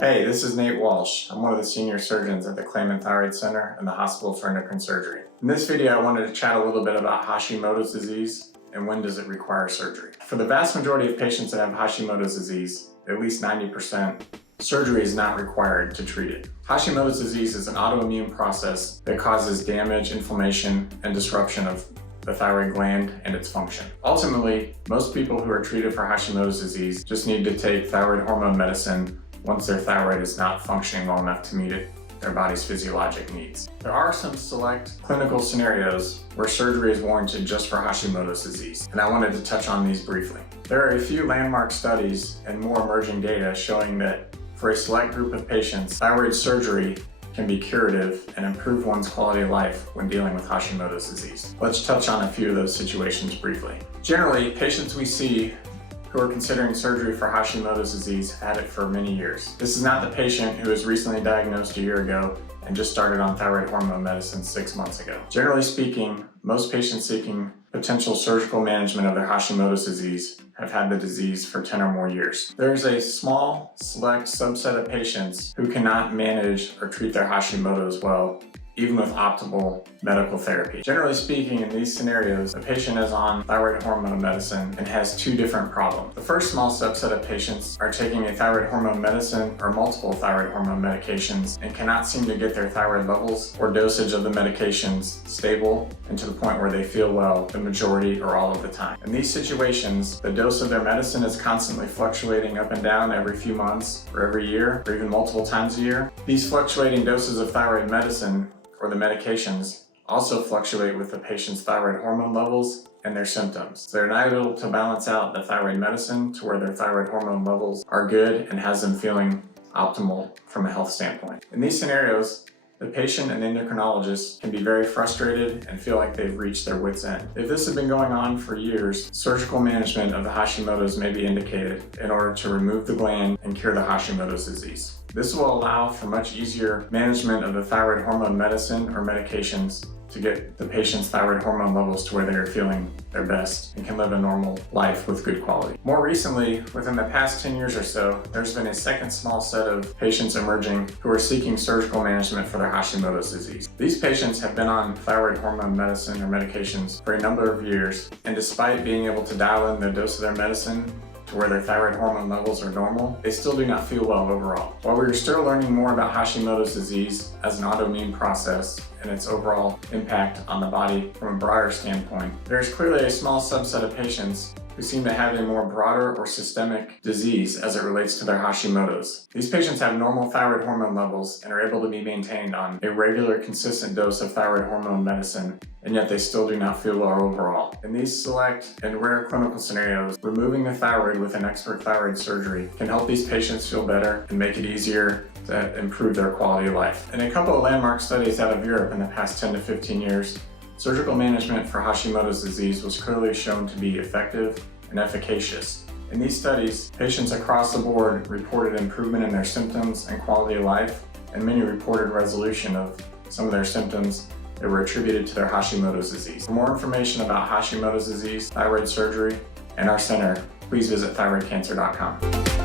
Hey, this is Nate Walsh. I'm one of the senior surgeons at the Clayman Thyroid Center and the Hospital for Endocrine Surgery. In this video, I wanted to chat a little bit about Hashimoto's disease and when does it require surgery. For the vast majority of patients that have Hashimoto's disease, at least 90%, surgery is not required to treat it. Hashimoto's disease is an autoimmune process that causes damage, inflammation, and disruption of the thyroid gland and its function. Ultimately, most people who are treated for Hashimoto's disease just need to take thyroid hormone medicine once their thyroid is not functioning well enough to meet their body's physiologic needs. There are some select clinical scenarios where surgery is warranted just for Hashimoto's disease, and I wanted to touch on these briefly. There are a few landmark studies and more emerging data showing that for a select group of patients, thyroid surgery can be curative and improve one's quality of life when dealing with Hashimoto's disease. Let's touch on a few of those situations briefly. Generally, patients we see who are considering surgery for Hashimoto's disease have had it for many years. This is not the patient who was recently diagnosed a year ago and just started on thyroid hormone medicine 6 months ago. Generally speaking, most patients seeking potential surgical management of their Hashimoto's disease have had the disease for 10 or more years. There is a small, select subset of patients who cannot manage or treat their Hashimoto's well, even with optimal medical therapy. Generally speaking, in these scenarios, the patient is on thyroid hormone medicine and has two different problems. The first small subset of patients are taking a thyroid hormone medicine or multiple thyroid hormone medications and cannot seem to get their thyroid levels or dosage of the medications stable and to the point where they feel well the majority or all of the time. In these situations, the dose of their medicine is constantly fluctuating up and down every few months or every year or even multiple times a year. These fluctuating doses of thyroid medicine or the medications also fluctuate with the patient's thyroid hormone levels and their symptoms. So they're not able to balance out the thyroid medicine to where their thyroid hormone levels are good and has them feeling optimal from a health standpoint. In these scenarios, the patient and the endocrinologist can be very frustrated and feel like they've reached their wit's end. If this has been going on for years, surgical management of the Hashimoto's may be indicated in order to remove the gland and cure the Hashimoto's disease. This will allow for much easier management of the thyroid hormone medicine or medications to get the patient's thyroid hormone levels to where they are feeling their best and can live a normal life with good quality. More recently, within the past 10 years or so, there's been a second small set of patients emerging who are seeking surgical management for their Hashimoto's disease. These patients have been on thyroid hormone medicine or medications for a number of years, and despite being able to dial in the dose of their medicine to where their thyroid hormone levels are normal, they still do not feel well overall. While we are still learning more about Hashimoto's disease as an autoimmune process and its overall impact on the body from a broader standpoint, there is clearly a small subset of patients who seem to have a more broader or systemic disease as it relates to their Hashimoto's. These patients have normal thyroid hormone levels and are able to be maintained on a regular, consistent dose of thyroid hormone medicine, and yet they still do not feel well overall. In these select and rare clinical scenarios, removing the thyroid with an expert thyroid surgery can help these patients feel better and make it easier to improve their quality of life. In a couple of landmark studies out of Europe in the past 10 to 15 years, surgical management for Hashimoto's disease was clearly shown to be effective and efficacious. In these studies, patients across the board reported improvement in their symptoms and quality of life, and many reported resolution of some of their symptoms that were attributed to their Hashimoto's disease. For more information about Hashimoto's disease, thyroid surgery, and our center, please visit thyroidcancer.com.